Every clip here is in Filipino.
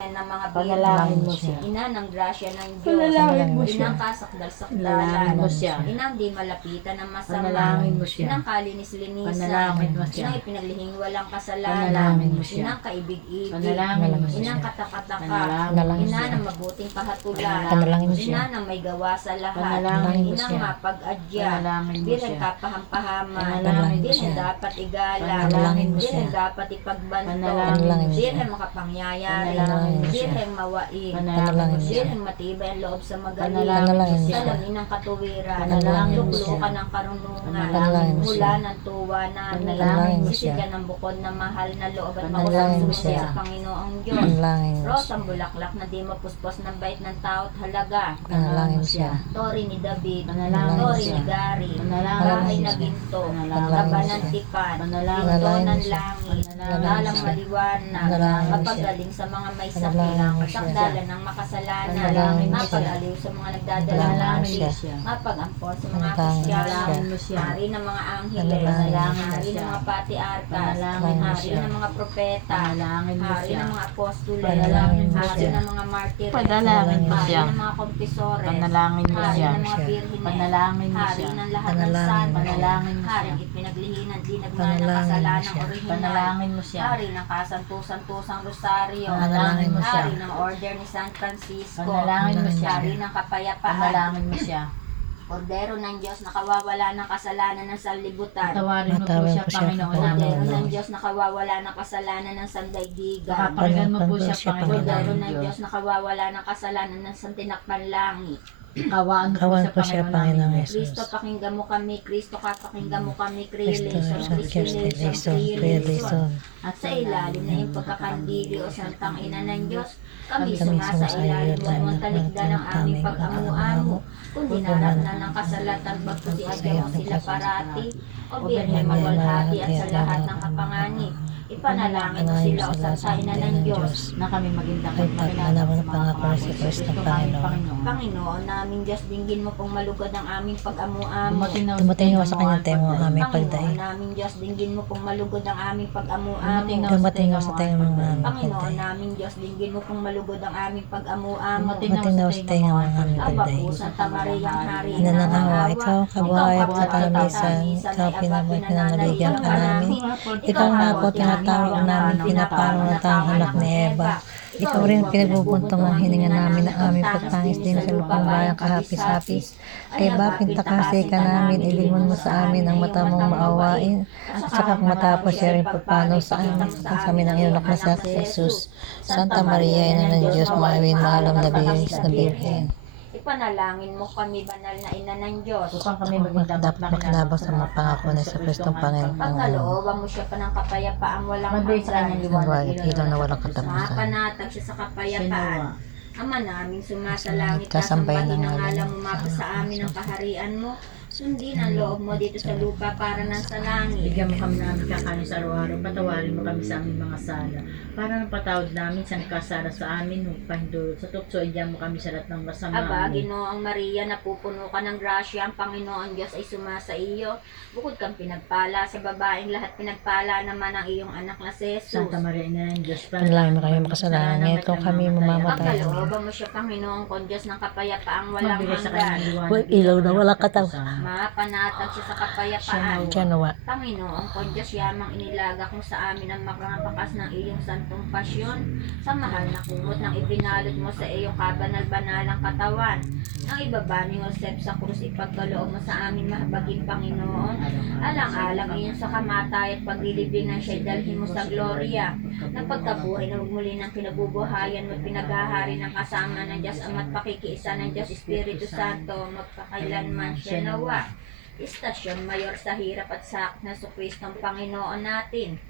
ng mga Panalangin mo biyaya, siya. ina ng grasya ng Diyos, Panalangin mo siya. inang kasakdal-sakdalan, Panalangin mo siya. inang di malapitan ng masama, Panalangin mo siya. inang kalinis-linisan, Panalangin mo siya. inang ipinaglihing walang kasalanan, Panalangin mo siya. inang kaibig-ibig, Panalangin mo siya. inang katakataka, Panalangin mo ina siya. ng mabuting pahatulan, Panalangin mo siya. ina ng may gawa sa lahat, Panalangin mo inang siya. mapag-adya, Panalangin mo di rin siya. kapahampahaman, Panalangin mo di rin siya. dapat igalang, Panalangin mo di rin siya. dapat ipagbanto, Panalangin mo di siya. rin makapangyayari, Panalangin mo di siya. rin mawain, Panalangin mo di siya. rin matibay ang loob sa magaling, Panalangin mo siya. salamin ng katuwiran, Panalangin mo siya. luklukan ng karunungan, Panalangin mo mula siya. ng tuwa namin, Panalangin mo siya. sisigan ng bukod na mahal na loob at Panalangin makusang mo susi siya. sa Panginoong Diyos. Panalangin mo siya. Rosang bulaklak na di mapuspos ng bait ng tao at halaga. Panalangin mo siya. Tori ni David, Panalangin mo Tori siya. ni Gary, Panalangin bahay mo na siya. ginto, Panalangin taba mo ng siya. tipan, Panalangin pinto mo ng siya. langit, Panalangin mo lalang siya. maliwanag, Panalangin mo siya. mapagaling sa mga may sakit, Panalangin mo siya. sakdalan ng makasalanan, Panalangin mo siya. mapag-aliw sa mga nagdadala ng Panalangin mo alis, siya. mapag-ampon sa mga Panalangin mo Kristyano, siya. Panalangin mo siya. hari ng mga angheles, Panalangin mo hari siya. ng mga patriarkas, Panalangin mo hari siya. ng mga propeta, Panalangin mo hari siya. ng mga apostoles, Panalangin mo hari siya. ng mga martires, Panalangin mo hari siya. ng mga kompisores, Panalangin mo hari siya. ng mga birhines, Panalangin mo hari siya. ng lahat ng Panalangin santo, mo siya. Panalangin mo hari siya. ng ipinaglihinan, di nagmana Panalangin mo kasalanang siya. orihinal, Panalangin mo siya. hari ng kasantusang rosaryo, Panalangin mo siya. hari ng order ni San Francisco, Panalangin mo siya. hari ng kapayapaan, Panalangin mo siya. Kordero ng Diyos na kawawala ng kasalanan ng sanlibutan, Tawarin mo po Matawarin siya, po siya, Panginoon Panginoon. namin. Kordero ng Diyos na kawawala ng kasalanan ng sandaigdigan, Kapakinggan mo po siya, Siya, Panginoon Kordero namin ng Diyos. Diyos na kawawala ng kasalanan ng santinakpan langit. Kawaan mo po Kawan siya, po siya, Panginoon Panginoong namin. Yesus. Kristo, pakinggan mo kami. Kristo ka, pakinggan mo kami. Kristo, Creation, San Creation, Cristo, Creation. At sa ilalim na iyong pagkakandili o santang ina ng Diyos, kami Kami sumasailalim sumasailalim mo ang talikdan ng aming pag-amu-amu. Kung dinarap na ng kasalatan, bagto si Adyo sila parati, o birhen mawalhati at sa lahat ng kapanganib. Ipanalangin mo sila o santa ina ng Diyos. Na kami maging Ay, dapat pagpanawa ng pangako ng si Kristo, Panginoon. Panginoon, naming Diyos, dinggin mo pong malugod ang aming pag-amu-amu. Dumating ako sa kanyang tenga ang aming Panginoon, pagdaig. naming Diyos, dinggin mo pong malugod ang aming pag-amu-amu. Dumating ako sa tenga ng aming Panginoon, pagdaig. naming Diyos, dinggin mo pong malugod ang aming pag-amu-amu. Dumating ako sa tenga ng aming Aba pagdaig. po, Santa Maria, ang hari Ina ng ng awa, ikaw ang kabuhay at Ikaw katamisan, ikaw pinangaligyan ka namin. Ikaw nga po tinatawag namin, pinapangunatang anak ni Eva. Ikaw rin pinagbubuntong ang hininga namin ng aming pagtangis din sa lupang bayang kahapis-hapis. Ay ba, pintakasi ka namin, ilingon mo sa amin ang mata mong maawain. At saka kung matapos siya rin pagpanaw sa amin, ang kami ng iyong anak na sa Jesus. Santa Maria, Ina ng Diyos, mawin maalam na bihis na birhen. Ipanalangin mo kami, banal na ina ng Diyos. Upang kami maging dapat Dapat makinabang sa mga pangako na sa Kristong Panginoon. Pagkalooban mo siya pa ng kapayapaang walang Mabay sa kanyang hanggan. Nawalit ilaw na walang katapusan. Mapanatag siya sa kapayapaan. Ama namin, sumasalangit ka, Kasambayan sambahin ng ang ngalan alam mo mo, mapa sa amin ang kaharian mo. Sundin ang loob mo dito sa lupa para nang sa langit. Bigyan mo kami namin kakanin sa araw-araw. Patawarin mo kami sa aming mga sala. Para ng patawad namin sa nagkasala sa amin. Huwag pahindulot sa tukso. Idiyan mo kami sa lahat ng masama. Aba, Ginoong Maria, napupuno ka ng grasya, ang Panginoon Diyos ay sumasa iyo. Bukod kang pinagpala sa babaeng lahat, pinagpala naman ang iyong anak na si Jesus. Santa Maria, Ina ng Diyos. Panalangin mo kami makasalanan, ngayon kami mamamatay. Pagkalooban mo siya, Panginoon, kung Diyos ng kapayapaang walang Magbigay sa hanggan. kanyang liwanag. Wal ilaw na walang katapusan. Mapanatag siya sa kapayapaan. Siya nawa. Panginoon, kung Diyos yamang inilaga kung sa amin ang makapakas ng iyong santong pasyon, sa mahal na kumot ng ibinalot mo sa iyong kabanal-banalang katawan, ang ibaba ni Joseph sa krus ipagkaloob mo sa amin mahabagin, Panginoon, alang-alang iyon sa kamatay at paglilibing siya'y dalhin mo sa gloria, ng pagkabuhay na magmuli ng kinabubuhayan mo at pinaghahari ng kasama ng Diyos Ama at pakikiisa ng Diyos Espiritu Santo, magpakailanman siya nawa. Istasyon Mayor sa hirap at sakit na Kristo ang Panginoon natin.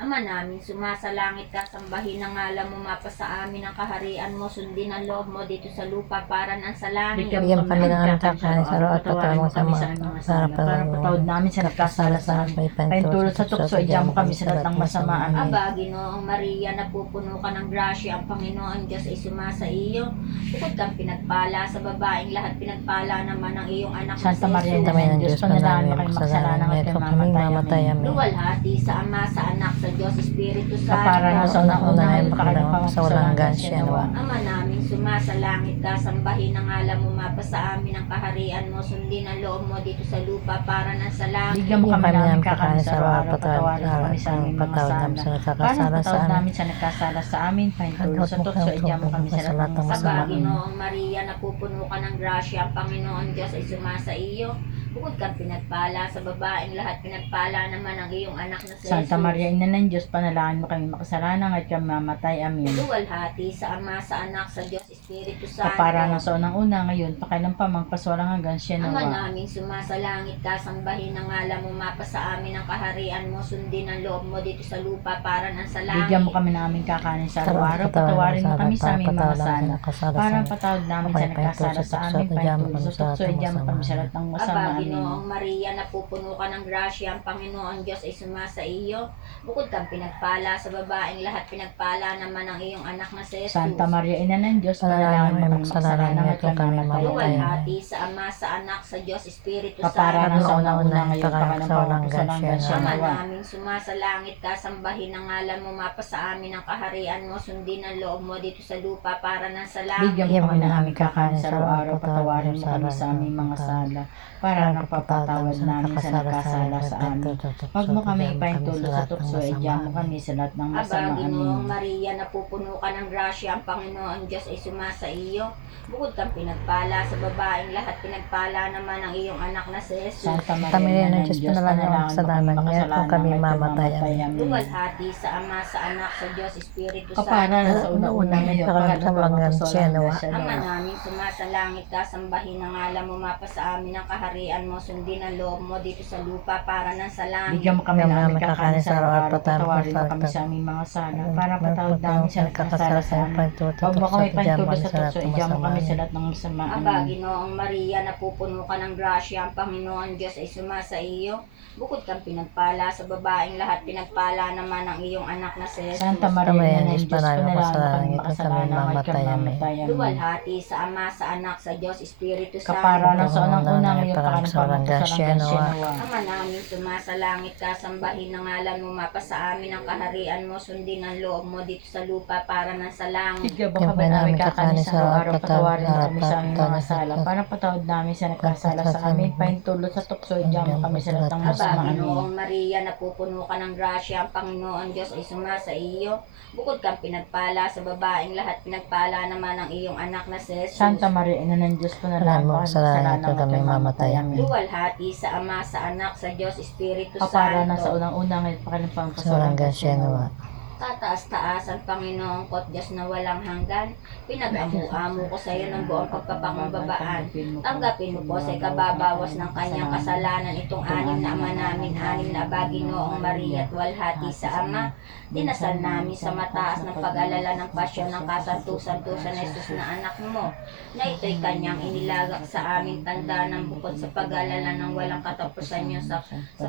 Ama namin, sumasalangit ka, sambahin ang ngalan mo, mapa sa amin ang kaharian mo, sundin ang loob mo dito sa lupa para nang sa langit. Bigyan kami ng aming kakanin sa araw at patawarin mo sa mga para patawad namin sa nagkasala sa amin. Pahintulot sa tukso. Idiyan mo kami sa lahat ng masama. Amen. Aba, Ginoong Maria, napupuno ka ng grasya, ang Panginoon Diyos ay sumasa iyo. Bukod kang pinagpala sa babaeng lahat, pinagpala naman ang iyong anak na Santa si Maria, Jesus. Ina ng Diyos, panalangin mo panalangin kami mo makasalanan kasalanan, at ngayon kami mamamatay. Amen. Luwalhati sa Ama, sa Anak, sa Diyos Espiritu Santo. Kaparang sa Una ay makalawa sa walang gansya nawa. Ama namin sumasalangit ka, sambahin ang ngalan mo, mapasa amin ang kaharian mo, sundin ang loob mo dito sa lupa para nang sa langit. Bigyan mo kami Kami ng namin kakanin kakain sa sa araw-araw, araw, patawarin mo kami sa aming mga patawad sala. namin sa Parang nagkakasala sa patawad amin. namin sa nagkasala sa amin, pahintulot sa tukso, idyan mo kami sa lahat ng Sa masama. Ginoong Maria, napupuno ka ng grasya, ang Panginoon Diyos ay sumasa iyo. Bukod kang pinagpala sa babaeng lahat, pinagpala naman ang iyong anak na si Santa Jesus. Maria, Ina ng Diyos, panalangin mo kami makasalanan at kami mamatay. Amen. Luwalhati sa Ama, sa Anak, sa Diyos Espiritu Santo. Kapara ng sa unang-una ngayon, pakailan pa magpaswalang hanggang siya Ama nawa. namin sumasalangit ka, sambahin ang ngalan mo, mapasa amin ang kaharian mo, sundin ang loob mo dito sa lupa para nang sa langit. Bigyan mo kami ng aming kakanin sa araw-araw, patawarin mo kami sa aming mga sala. Parang patawad namin sa nagkasala sa amin, pahintulot sa tukso, idyan mo kami sa lahat ng masama. Aba, Amen. Ginoong Maria, napupuno ka ng grasya, ang Panginoon Diyos ay sumasa iyo. Bukod kang pinagpala sa babaeng lahat, pinagpala naman ang iyong anak na si Jesus. Santa Maria, Ina ng Diyos, Panalangin panalangin mo mo kami makasalanan at kami mamatay. Luwalhati sa Ama, sa Anak, sa Diyos Espiritu Kapara Santo. ng sa unang-una Una, ngayon, pakailan pa magpaswalang hanggang siya Ama nawa. namin sumasalangit ka, sambahin ang ngalan mo, mapasa amin ang kaharian mo, sundin ang loob mo dito sa lupa para nang sa langit. Bigyan mo kami ng aming kakanin sa araw-araw, patawarin mo kami sa aming mga sala, para napapatawad namin sa nagkasala sa amin. Huwag mo kami ipahintulot sa tukso, idyan mo kami sa lahat ng Aba, masama. Ginoong Amen. Maria, napupuno ka ng grasya, ang Panginoon Diyos ay sumasa iyo. Bukod kang pinagpala sa babaeng lahat, pinagpala naman ang iyong anak na si Jesus. Santa Kami Maria, rin Ina ng ng Diyos, Diyos, panalangin mo panalangin sa mo kami daman niya, makasalanan kung kami at mamatay. Amen. Luwalhati sa Ama, sa Anak, sa Diyos Espiritu Kapara Santo. na sa una-una ngayon, Pakailan pakailan pa pa magpaswalang magpaswalang nawa. hanggang siya Ama nawa. namin, sumasalangit ka, sambahin ang ngalan mo, mapasa amin ang kaharian mo, sundin ang loob mo dito sa lupa para nang sa langit. Bigyan mo kami ng Bigyan mo aming kami kakanin sa araw-araw, patawarin patawarin mo kami mo sa aming mga sala, para patawad namin sa nagkasala sa amin. Huwag mo kami ipahintulot sa tukso, idyan mo kami sa lahat ng masama. Aba, Amen. Ginoong Maria, napupuno ka ng grasya, ang Panginoon Diyos ay sumasa iyo. Bukod kang pinagpala sa babaeng lahat, pinagpala naman ang iyong anak na si Jesus. Santa Maria, Ina ng Diyos, panalangin mo panalangin sa mo kami langit, makasalanan at kami mamatay. Amen. mamatay. Amen. Luwalhati sa Ama, sa Anak, sa Diyos Espiritu Santo. Kapara ng sa unang-una ngayon, pakailan pa Walang magpaswalang hanggang siya nawa. Ama namin, sumasalangit ka, sambahin ang ngalan mo, mapasa amin ang kaharian mo, sundin ang loob mo dito sa lupa para nang sa langit. Bigyan mo kami ng aming kakanin sa araw-araw, patawarin mo kami sa aming mga sala, para patawad namin sa nagkasala sa amin, pahintulot sa tukso, idyan mo kami sa lahat ng Aba, masama. Amen. Ginoong Maria, napupuno ka ng grasya, ang Panginoon Diyos ay sumasa iyo. Bukod kang pinagpala sa babaeng lahat, pinagpala naman ang iyong anak na si Jesus. Santa Maria, Ina ng Diyos, panalangin mo kami Kasalanan at kami mamatay. Amen. Luwalhati sa Ama, sa Anak, sa Diyos Espiritu Kapara na sa Santo. unang-una ngayon, pakailan pa Sa magpaswalang walang hanggang gansya siya nawa. nawa. Tataas-taas ang Panginoong ko at Diyos na walang hanggan. Pinag-amu-amu ko sa iyo ng buong pagpapangumbabaan. Tanggapin mo po sa ikababawas ng kanyang kasalanan itong anim na ama namin, anim na Aba, Ginoong Maria at walhati sa Ama. Dinasal namin sa mataas ng pag-alala ng pasyon ng kasantusan-tusan na Jesus na anak mo, na ito'y kanyang inilagak sa aming tanda ng bukod sa pag-alala ng walang katapusan niyo sa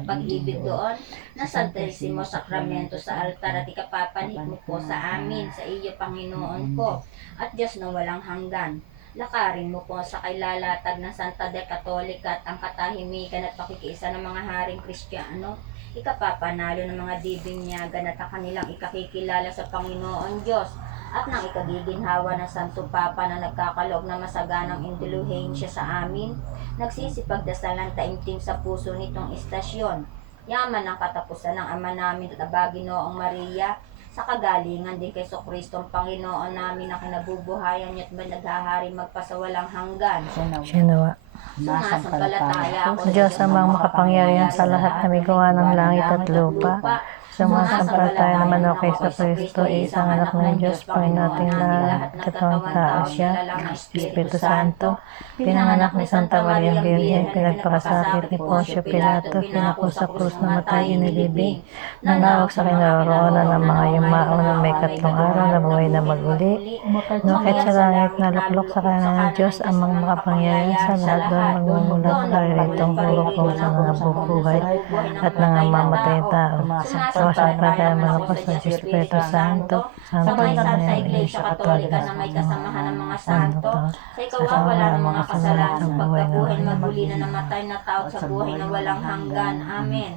pag-ibig doon, na Santissimo Sakramento sa altar at ikapapanhik mo po sa amin, sa iyo Panginoon ko, at Diyos na walang hanggan. Lakarin mo po sa kailalatag ng Santa de Katolika at ang katahimikan at pakikiisa ng mga haring Kristiyano, ikapapanalo ng mga dibinyagan at ang kanilang ikakikilala sa Panginoon Diyos, at ng ikagiginhawa ng Santo Papa na nagkakaloob na masaganang indulhensya sa amin, nagsisipagdasal ng taimtim sa puso nitong istasyon. Yaman ng katapusan ng Ama namin at Aba, Ginoong Maria, sa kagalingan din kay Kristo ang Panginoon namin na kinabubuhayan niya at naghahari magpasawalang hanggan. Siya nawa. Sumasampalataya ako Sa Diyos amang makapangyarihan sa lahat na may gawa ng langit at lupa. Sumasampalataya naman ako kay sa Kristo, isang anak ng Diyos, Panginoon nating lahat, katawang tao siya, Espiritu Santo, pinanganak ni Santa Maria Virgen, pinagpakasakit ni Poncio Pilato, pinakusa krus na matay, inilibing, nanawag sa kinaroroonan ng mga yumao na may katlong araw na buhay na maguli, nukit sa langit na luklok sa kanan ng Diyos, amang makapangyarihan sa lahat doon magmumulat kariritong hulog sa mga bubuhay at nangangamatay tao. Sumasampalataya naman ako sa Espiritu Santo, Sabay Santo sa na Iglesia Katolika na may kasamahan ng mga santo, sa ikawawala ng mga kasalanan, sa pagkabuhay maguli na namatay na tao at sa buhay na walang hanggan. Amen.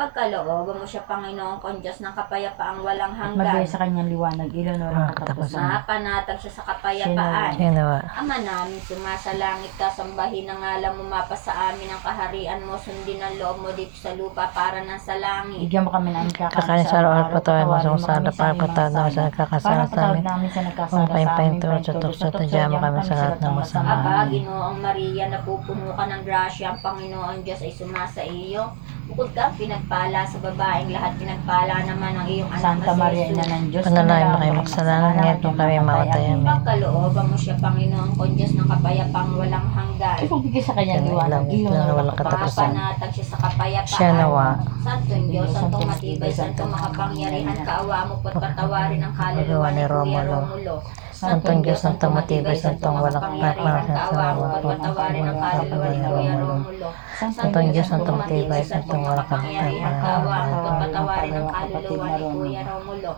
Pagkalooban mo siya, Panginoon kong Diyos, ng kapayapaang walang At magbigay hanggan. sa kanyang liwanag, ilaw na walang katapusan. Mapanatag siya sa kapayapaan. Siya nawa. Ama namin, sumasalangit ka, sambahin ang ngalan mo, mapasa amin ang kaharian mo, sundin ang loob mo dito sa lupa para nang sa langit. Bigyan mo kami ng aming Kakain sa araw-araw patawarin mo sa musala para patawad namin sa nagkakasala sa amin. namin sa Kung nagkasala sa pahimpahin amin, tuwa sa tukso at nadyan mo kami sa lahat ng masama. Aba, Ginoong Maria, napupuno ka ng grasya, ang Panginoon Diyos ay sumasa iyo. Bukod ka, pinagpala sa babaeng lahat, pinagpala naman ang iyong anak Santa na si Maria, Ina Jesus. ng Diyos, Panalangin mo kayo magsalanan ngayon kung kami mamatay. Amen. Pagkalooban mo siya, Panginoon kong Diyos, ng kapayapang walang hanggan. Ibigay sa kanyang liwanag, ilaw na walang katapusan. Mapanatag siya sa kapayapaan. Siya nawa. Santong Diyos, Santong matibay, Santong makapangyarihan, kaawa mo po't patawarin ang kaluluwa ni Kuya Romulo. Santong Diyos, Santong matibay, Santong walang makapangyarihan, kaawa mo po't patawarin ang kaluluwa ni Kuya Romulo. Santong Diyos, Santong matibay, Santong walang makapangyarihan, kaawa mo po't kapatawaran. patawarin ang kaluluwa ni Kuya Romulo.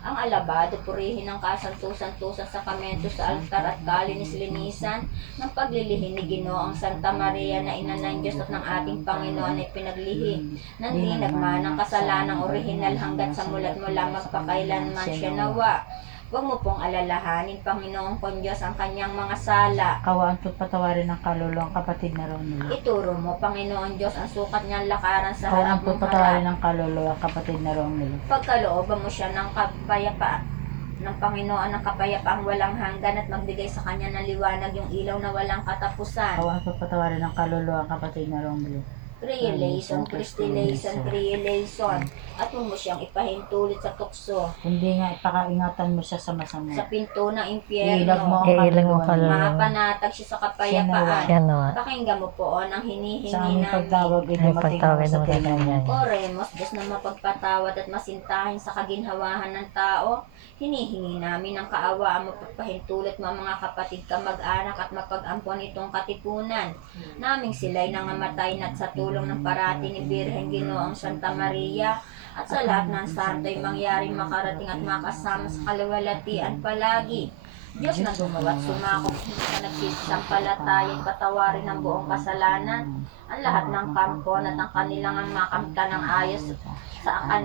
Ang alabado, purihin ang kasantusan-tusan sa kamento sa altar at kalinis-linisan ng paglilihi ni Ginoong Santa Maria na ina ng Diyos at ng ating Panginoon ay pinaglihi. Nang nagman ang kasalanang orihinal hanggat sa mulat mula magpakailanman siya nawa. Huwag mo pong alalahanin, Panginoon kong Diyos, ang kanyang mga sala. Kawaan po't patawarin ang kaluluwa ang kapatid na Romulo. Ituro mo, Panginoon Diyos, ang sukat niyang lakaran sa Kawaan harap po't mong patawarin harap. ang kaluluwa ang kapatid na Romulo. Pagkalooban mo siya ng kapayapaan ng Panginoon ng kapayapaang walang hanggan at magbigay sa kanya ng liwanag yung ilaw na walang katapusan. Kawaan po't patawarin ang kaluluwa ang kapatid na Romulo. Creation, Christilation, Creation. At huwag mo siyang ipahintulot sa tukso, Kundi nga ipakaingatan mo siya sa masama. sa pinto ng Ilag mo impyerno. ang Iilag mo kaluluwa. Mapanatag siya sa kapayapaan. Siya nawa. Pakinggan mo po ang Sa hinihingi aming namin. pagtawag ay Ay dumating pagtawag mo sa naman tingnan yan. Oremos, Diyos na mapagpatawad at masintahin sa kaginhawahan ng tao, hinihingi namin ang kaawaan mo, pagpahintulot mo ang mga kapatid, kamag-anak at mapag-ampon itong katipunan. Naming sila'y nangamatay na sa tulong ng parati ni Birhen Ginoong Santa Maria at sa lahat ng santo ay mangyaring makarating at makasama sa kaluwalhatian palagi. Diyos na gumawa at sumakop sa nagsisampalatayang patawarin ng buong kasalanan, ang lahat ng kampon at ang kanilang makamta ng ayos sa akan